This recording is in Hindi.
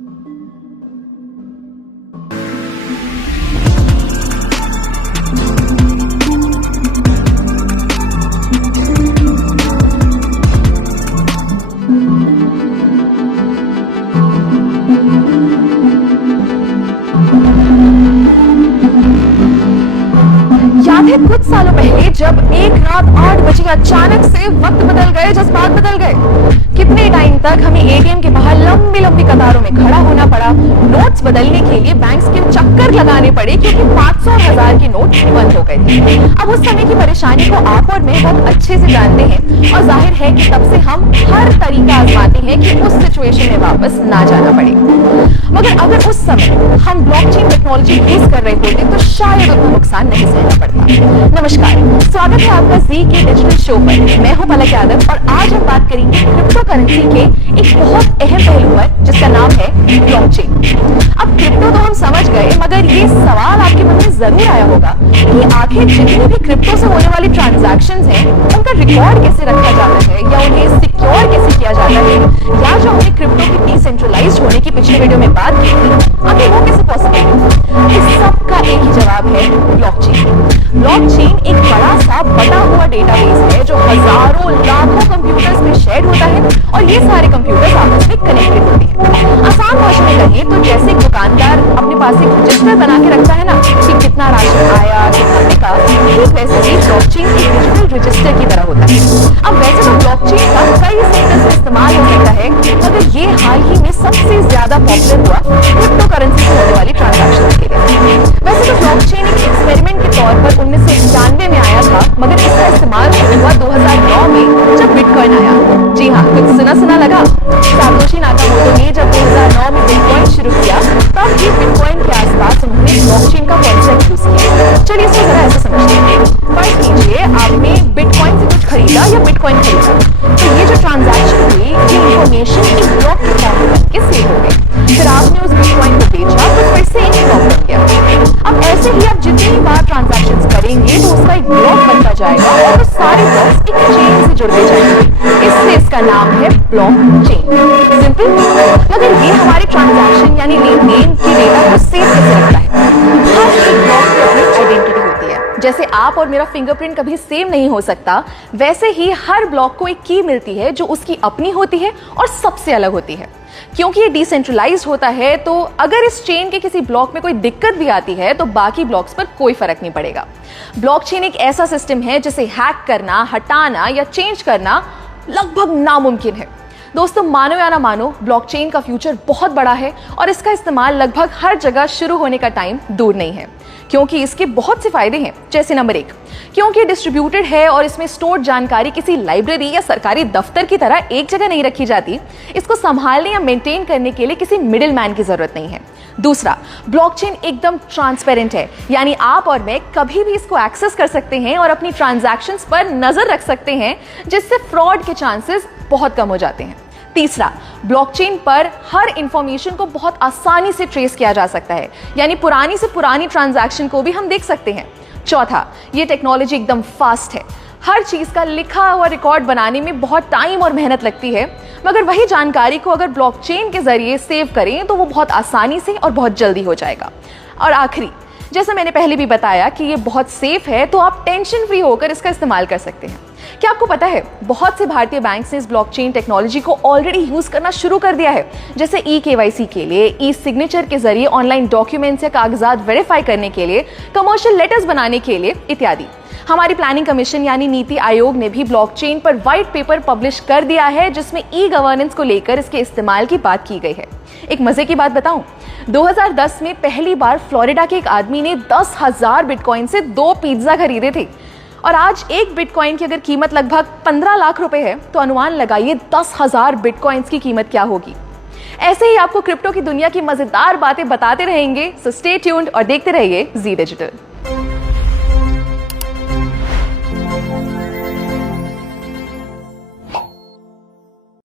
याद है कुछ सालों पहले जब एक रात 8 बजे अचानक से वक्त बदल गए, जज्बात बदल गए। कितने टाइम तक हमें एटीएम के बाहर लंबी लंबी कतारों में खड़ा होना पड़ा, नोट्स बदलने के लिए बैंक्स के चक्कर लगाने पड़े क्योंकि 500 और 1000 के नोट बंद हो गए थे। अब उस समय की परेशानी को आप और मैं बहुत अच्छे से जानते हैं और जाहिर है कि तब से हम हर तरीका आजमाते हैं कि उस सिचुएशन में वापस ना जाना पड़े। मगर अगर उस समय हम ब्लॉकचेन टेक्नोलॉजी यूज कर रहे होते तो शायद उतना नुकसान नहीं सहना पड़ता। नमस्कार, स्वागत है आपका जी के डिजिटल शो पर। मैं हूं पलक यादव और आज हम बात करेंगे क्रिप्टो करेंसी के एक बहुत अहम पहलू पर जिसका नाम है ब्लॉकचेन। अब क्रिप्टो तो हम समझ गए, मगर ये सवाल आपके मन में जरूर आया होगा कि आखिर जितनी भी क्रिप्टो से होने वाली ट्रांजैक्शंस हैं उनका रिकॉर्ड कैसे रखा जाता है या उन्हें सिक्योर कैसे किया जाता है, या जो हमने क्रिप्टो की डिसेंट्रलाइज्ड होने की पिछले वीडियो में बात की थी, आखिर वो कैसे पॉसिबल है। इस सब का एक ही जवाब है ब्लॉकचेन। ब्लॉकचेन एक बड़ा सा बटा हुआ डेटाबेस है जो हजारों लाखों कंप्यूटर्स में शेयर होता है और ये सारे कंप्यूटर्स आपस में कनेक्टेड होते हैं। आसान भाषा में कहें तो जैसे दुकानदार अपने पास एक रजिस्टर बना के रखता है ना कि कितना राशन आया, कितना बिका, ठीक वैसे ही ब्लॉकचेन एक डिजिटल रजिस्टर की तरह होता है। अब वैसे तो ब्लॉकचेन का कई सेक्टर्स में इस्तेमाल हो सकता है, मगर ये हाल ही में सबसे ज्यादा पॉपुलर हुआ क्रिप्टो करेंसी से होने वाली ट्रांजैक्शन के लिए। वैसे तो ब्लॉकचेन एक एक्सपेरिमेंट के तौर पर 1991 में आया था, मगर इसका इस्तेमाल शुरू हुआ 2009 में जब बिटकॉइन आया। जी हाँ, कुछ सुना लगा। सातोशी नाकामोटो ने जब 2009 में बिटकॉइन शुरू किया तब ही बिटकॉइन के आसपास उन्होंने ब्लॉकचेन का कॉन्सेप्ट यूज किया। चलिए इसको जरा ऐसे समझते हैं। फर्ज कीजिए आपने बिटकॉइन से कुछ खरीदा या बिटकॉइन खरीदा, तो ये जो ट्रांजैक्शन हुई ये इंफॉर्मेशन एक ब्लॉक के फॉर्म में बनके सेव हो गई। फिर आपने उस बिटकॉइन को बेचा तो फिर से एक ब्लॉक बन गया। अब ऐसे ही आप जितनी बार ट्रांजैक्शंस करेंगे तो उसका एक ब्लॉक बनता जाएगा और वो सारे ब्लॉक्स एक चेन से जुड़ते जाएंगे। इसलिए इसका नाम है ब्लॉकचेन। सिंपल। मगर ये हमारे ट्रांजैक्शन यानी लेन देन के डेटा को सेव कैसे रखता है? हर एक ब्लॉक की अपनी आइडेंटिटी होती है। जैसे आप और मेरा फिंगरप्रिंट कभी सेम नहीं हो सकता, वैसे ही हर ब्लॉक को एक की मिलती है जो उसकी अपनी होती है और सबसे अलग होती है। क्योंकि ये डिसेंट्रलाइज्ड होता है तो अगर इस चेन के किसी ब्लॉक में कोई दिक्कत भी आती है तो बाकी ब्लॉक्स पर कोई फर्क नहीं पड़ेगा। ब्लॉकचेन एक ऐसा सिस्टम है जिसे हैक करना, हटाना या चेंज करना लगभग नामुमकिन है। दोस्तों, मानो या ना मानो, ब्लॉकचेन का फ्यूचर बहुत बड़ा है और इसका इस्तेमाल लगभग हर जगह शुरू होने का टाइम दूर नहीं है, क्योंकि इसके बहुत से फायदे हैं। जैसे नंबर 1, क्योंकि डिस्ट्रीब्यूटेड है और इसमें स्टोर्ड जानकारी किसी लाइब्रेरी या सरकारी दफ्तर की तरह एक जगह नहीं रखी जाती। इसको संभालने या मेंटेन करने के लिए किसी मिडिल मैन की जरूरत नहीं है। दूसरा, ब्लॉकचेन एकदम ट्रांसपेरेंट है, यानी आप और मैं कभी भी इसको एक्सेस कर सकते हैं और अपनी ट्रांजैक्शंस पर नजर रख सकते हैं, जिससे फ्रॉड के चांसेस बहुत कम हो जाते हैं। तीसरा, ब्लॉकचेन पर हर इंफॉर्मेशन को बहुत आसानी से ट्रेस किया जा सकता है, यानी पुरानी से पुरानी ट्रांजैक्शन को भी हम देख सकते हैं। चौथा, ये टेक्नोलॉजी एकदम फास्ट है। हर चीज का लिखा हुआ रिकॉर्ड बनाने में बहुत टाइम और मेहनत लगती है, मगर वही जानकारी को अगर ब्लॉकचेन के जरिए सेव करें तो वो बहुत आसानी से और बहुत जल्दी हो जाएगा। और आखिरी, जैसा मैंने पहले भी बताया कि ये बहुत सेफ है, तो आप टेंशन फ्री होकर इसका इस्तेमाल कर सकते हैं। क्या आपको पता है, बहुत से भारतीय बैंक्स ने इस ब्लॉकचेन टेक्नोलॉजी को ऑलरेडी यूज करना शुरू कर दिया है, जैसे ई-केवाईसी के लिए, ई सिग्नेचर के जरिए ऑनलाइन डॉक्यूमेंट्स या कागजात वेरीफाई करने के लिए, कमर्शियल लेटर्स बनाने के लिए इत्यादि। हमारी प्लानिंग कमीशन यानी नीति आयोग ने भी ब्लॉकचेन पर व्हाइट पेपर पब्लिश कर दिया है, जिसमें ई गवर्नेंस को लेकर इसके इस्तेमाल की बात की गई है। एक मजे की बात बताऊं, 2010 में पहली बार फ्लोरिडा के एक आदमी ने 10,000 बिटकॉइन से 2 पिज्जा खरीदे थे, और आज एक बिटकॉइन की अगर कीमत लगभग 15 लाख रुपए है तो अनुमान लगाइए 10,000 बिटकॉइंस की कीमत क्या होगी। ऐसे ही आपको क्रिप्टो की दुनिया की मजेदार बातें बताते रहेंगे, सो स्टे ट्यून्ड और देखते रहिए जी डिजिटल।